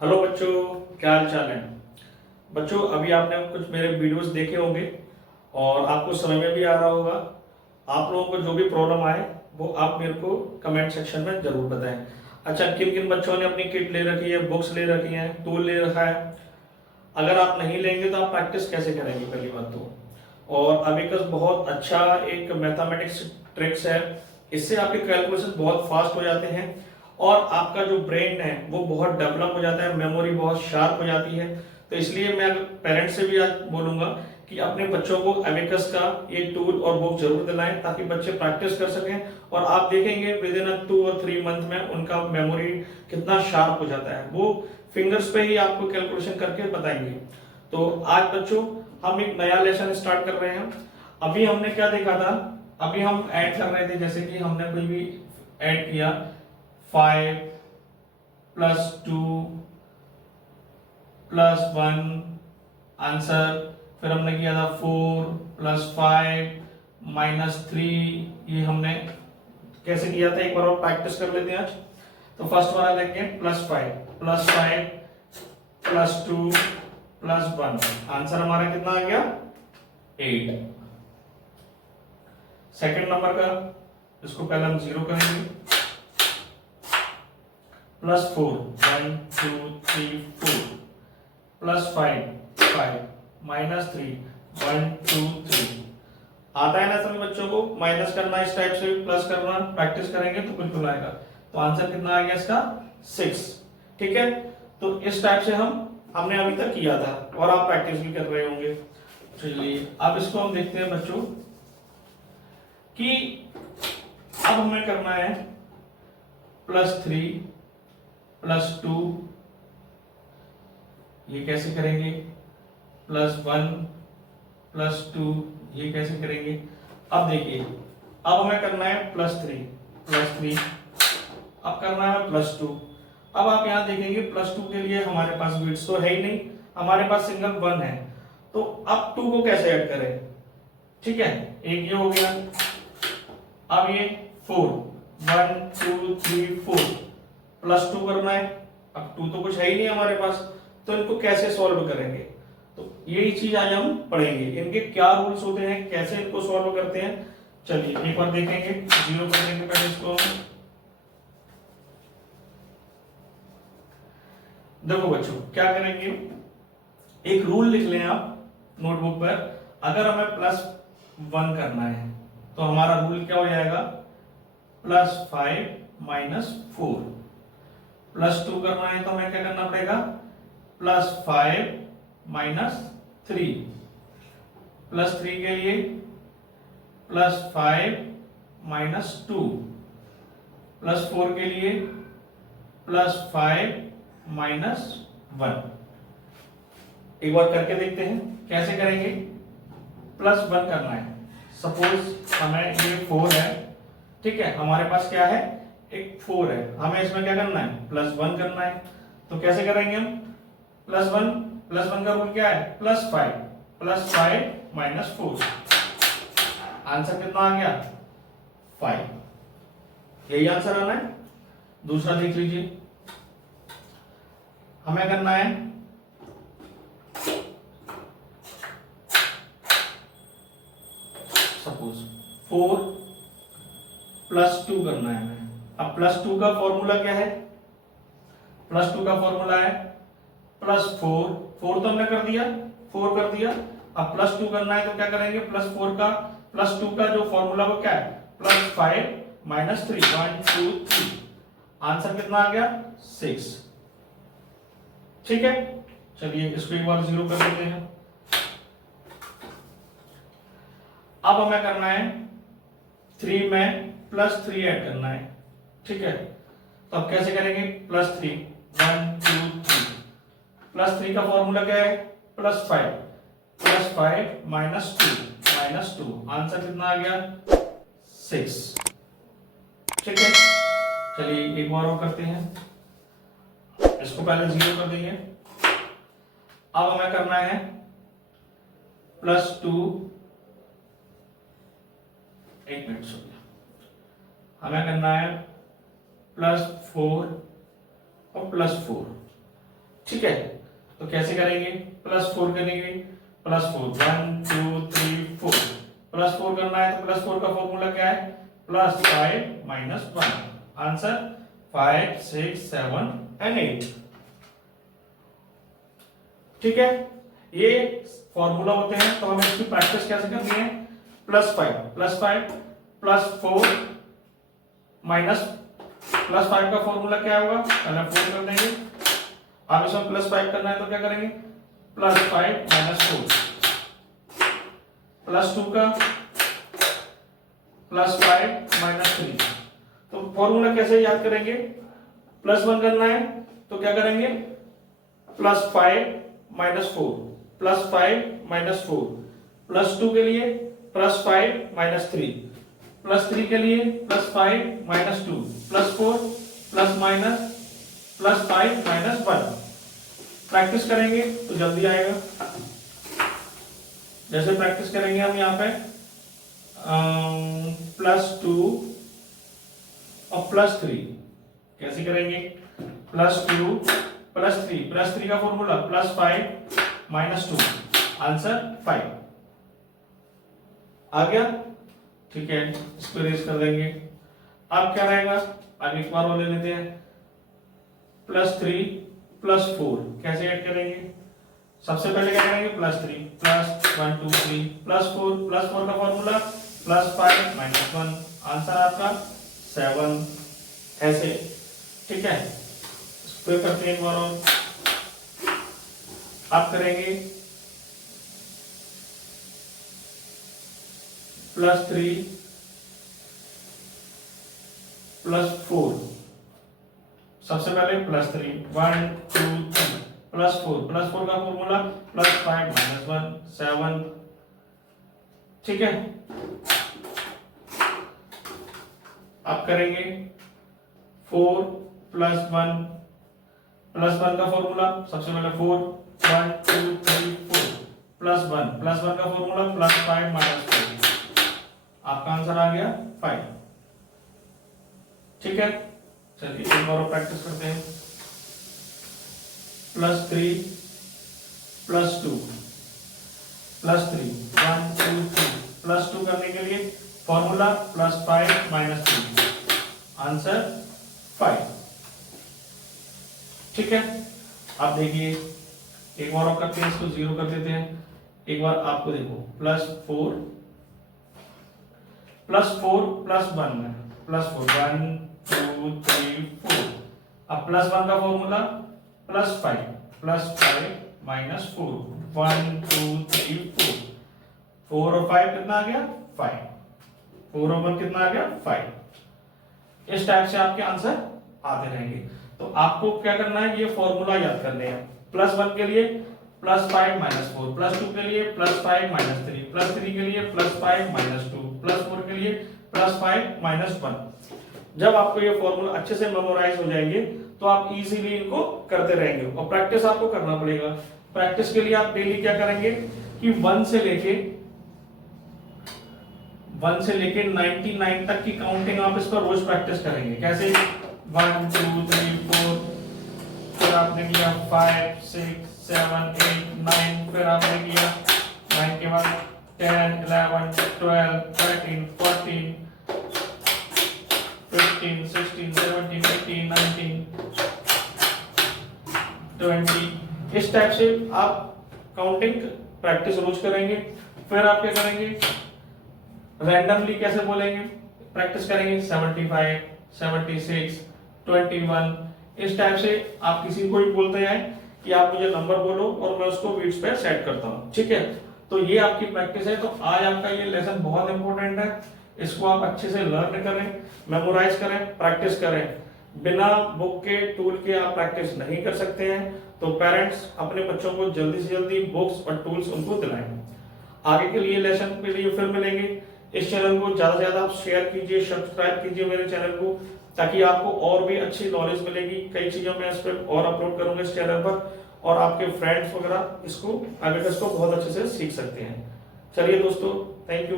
Hello बच्चों, क्या हाल चाल है। बच्चों अभी आपने कुछ मेरे वीडियोस देखे होंगे और आपको समझ में भी आ रहा होगा। आप लोगों को जो भी प्रॉब्लम आए वो आप मेरे को कमेंट सेक्शन में जरूर बताएं। अच्छा, किन किन बच्चों ने अपनी किट ले रखी है, बुक्स ले रखी हैं, टूल ले रखा है। अगर आप नहीं लेंगे तो आप प्रैक्टिस कैसे करेंगे, पहली बात तो। और अबेकस बहुत अच्छा एक मैथमेटिक्स ट्रिक्स है। इससे आपके कैलकुलेशन बहुत फास्ट हो जाते हैं और आपका जो ब्रेन है वो बहुत डेवलप हो जाता है, मेमोरी बहुत शार्प हो जाती है। तो इसलिए मैं पेरेंट्स से भी आज बोलूंगा कि अपने बच्चों को अबेकस का ये टूल और बुक जरूर दिलाएं ताकि बच्चे प्रैक्टिस कर सकें। और आप देखेंगे विद इन 2 और 3 मंथ में उनका मेमोरी कितना शार्प हो जाता है। वो फिंगर्स पे ही आपको कैलकुलेशन करके बताएंगे। तो आज बच्चों हम एक नया लेसन स्टार्ट कर रहे हैं। अभी हमने क्या देखा था, अभी हम ऐड कर रहे थे, जैसे कि हमने कोई भी ऐड किया 5+2+1 आंसर, फिर हमने किया था 4+5-3। ये हमने कैसे किया था एक बार और प्रैक्टिस कर लेते हैं आज। तो फर्स्ट वाला देखेंगे +5+2+1 आंसर हमारा कितना आ गया 8। सेकंड नंबर का इसको पहले हम 0 करेंगे। +4 1 2 3 4 +5 5 -3 1 2 3। आता है ना सभी बच्चों को माइनस करना, इस टाइप से प्लस करना, प्रैक्टिस करेंगे तो बिल्कुल आएगा। तो आंसर कितना आ गया इसका 6। ठीक है, तो इस टाइप से हमने अभी तक किया था और आप प्रैक्टिस भी कर रहे होंगे। चलिए अब इसको हम देखते हैं बच्चों कि अब हमें करना है +3+2। ये कैसे करेंगे, +1+2 ये कैसे करेंगे। अब देखिए, अब हमें करना है +3+3, अब करना है +2। अब आप यहां देखेंगे +2 के लिए हमारे पास बिट्स तो है ही नहीं, हमारे पास सिंगल 1 है। तो अब 2 को कैसे ऐड करें। ठीक है, एक ये हो गया। अब ये 4 1 2 3 4 +2 करना है। अब 2 तो कुछ है ही नहीं हमारे पास, तो इनको कैसे सॉल्व करेंगे। तो यही चीज आज हम पढ़ेंगे, इनके क्या रूल्स होते हैं, कैसे इनको सॉल्व करते हैं। चलिए एक बार देखेंगे, 0 कर देंगे पहले इसको। देखो बच्चों क्या करेंगे, एक रूल लिख लें आप नोटबुक पर। अगर हमें +1 करना है तो हमारा रूल क्या हो जाएगा, +5 -4। +2 करना है तो हमें क्या करना पड़ेगा, +5 -3। +3 के लिए +5 -2। +4 के लिए +5 -1। एक बार करके देखते हैं कैसे करेंगे। +1 करना है, सपोज हमें ये 4 है। ठीक है, हमारे पास क्या है, एक 4 है, हमें इसमें क्या करना है, +1 करना है। तो कैसे करेंगे हम, +1 का रूल क्या है, +5 -4। आंसर कितना आ गया 5। यही आंसर आना है। दूसरा देख लीजिए, हमें करना है सपोज 4+2 करना है हमें। अब +2 का फॉर्मूला क्या है, +2 का फॉर्मूला है +4। 4 तो हमने कर दिया, 4 कर दिया। अब +2 करना है तो क्या करेंगे, +2 का जो फॉर्मूला वो क्या है, +5 -3 1 2 3। आंसर कितना आ गया 6। ठीक है, चलिए इसको एक बार 0 कर देते हैं। अब हमें करना है 3 में +3 ऐड करना है। ठीक है, तो अब कैसे करेंगे, +3 1 2 3। +3 का फॉर्मूला क्या है, +5 -2 आंसर कितना आ गया 6। ठीक है, चलिए एक बार और करते हैं, इसको पहले 0 कर देंगे। अब हमें करना है +2, एक मिनट सुनिए, हमें करना है +4 और +4। ठीक है, तो कैसे करेंगे, +4 करेंगे, +4 1 2 3 4, +4 करना है तो +4 का फॉर्मूला क्या है, +5 - 1, आंसर 5 6 7 एंड 8। ठीक है, ये फॉर्मूला होते हैं, तो हमें इसकी प्रैक्टिस कैसे करनी है, +5 +4 +5 का फॉर्मूला क्या होगा, पहले 4 कर देंगे, अब इसमें +5 करना है तो क्या करेंगे, +5 - 4, +2 का +5 - 3, तो फॉर्मूला कैसे याद करेंगे, +1 करना है तो क्या करेंगे, +5 - 4, +5 - 4, +2 के लिए +5 - 3, +3 के लिए +5 - 2, +4 +5 - 1। प्रैक्टिस करेंगे तो जल्दी आएगा। जैसे प्रैक्टिस करेंगे हम यहाँ पे +2 और +3 कैसे करेंगे, +2 +3 का फॉर्मूला +5 - 2, आंसर 5 आ गया। ठीक है, इसको रेस कर देंगे। अब क्या रहेगा, अब एक बार और ले लेते हैं, +3 +4 कैसे ऐड करेंगे, सबसे पहले क्या करेंगे, +3 +1 2 3 +4 का फॉर्मूला +5 - 1, आंसर आपका 7, ऐसे। ठीक है, इसको करते हैं एक बार और, आप करेंगे +3 +4, सबसे पहले +3 1 2 3 +4 का फॉर्मूला +5 - 1 7। ठीक है, अब करेंगे 4 +1 का फॉर्मूला, सबसे पहले 4 1 2 3 4 +1 का फॉर्मूला +5 - 4, आपका आंसर आ गया 5। ठीक है, चलिए एक बार प्रैक्टिस करते हैं, +3 +2 +3 1 2 3 +2 करने के लिए फॉर्मूला +5 - 3, आंसर 5। ठीक है, आप देखिए एक बार और करते हैं, इसको 0 कर देते हैं। एक बार आपको देखो, +4 +1 में +4 1 2 3 4, अब +1 का फॉर्मूला +5 +5 - 4 1 2 3 4, 4 और 5 कितना आ गया, 5, 4 और 1 कितना आ गया, 5। इस टाइप से आपके आंसर आते रहेंगे। तो आपको क्या करना है, ये फॉर्मूला याद करने हैं। +1 के लिए +5 - 4, +2 के लिए +5 - 3, +3 के लिए +5 - 2, +4 के लिए +5 - 1। जब आपको ये फॉर्मूला अच्छे से मेमोराइज हो जाएंगे तो आप इजीली इनको करते रहेंगे, और प्रैक्टिस आपको करना पड़ेगा। प्रैक्टिस के लिए आप डेली क्या करेंगे कि 1 से लेके 99 तक की काउंटिंग आप इस पर रोज प्रैक्टिस करेंगे। कैसे, 1 2 3 4, फिर आपने किया 5 6 7 8 9, फिर आपने किया 9 के बाद 10 11 12 13 14 15 16 17 18 19 20। इस टाइप से आप काउंटिंग प्रैक्टिस रोज करेंगे। फिर आप क्या करेंगे, रैंडमली कैसे बोलेंगे, प्रैक्टिस करेंगे 75 76 21। इस टाइप से आप किसी को भी बोलते हैं कि आप मुझे नंबर बोलो और मैं उसको बीट्स पे सेट करता हूँ। ठीक है, तो ये आपकी प्रैक्टिस है। तो आज आपका ये लेसन बहुत इंपॉर्टेंट है, इसको आप अच्छे से लर्न करें, मेमोराइज करें, प्रैक्टिस करें। बिना बुक के, टूल के आप प्रैक्टिस नहीं कर सकते हैं। तो पेरेंट्स अपने बच्चों को जल्दी से जल्दी बुक्स और टूल्स उनको दिलाएं। आगे के लिए लेसन के लिए फिर मिलेंगे। इस चैनल को ज्यादा से ज्यादा आप शेयर कीजिए, सब्सक्राइब कीजिए मेरे चैनल को, ताकि आपको और भी अच्छी नॉलेज मिलेगी। कई चीजों में इस पर और अपलोड करूंगा इस चैनल पर, और आपके फ्रेंड्स वगैरह इसको अगर इसको बहुत अच्छे से सीख सकते हैं। चलिए दोस्तों, थैंक यू।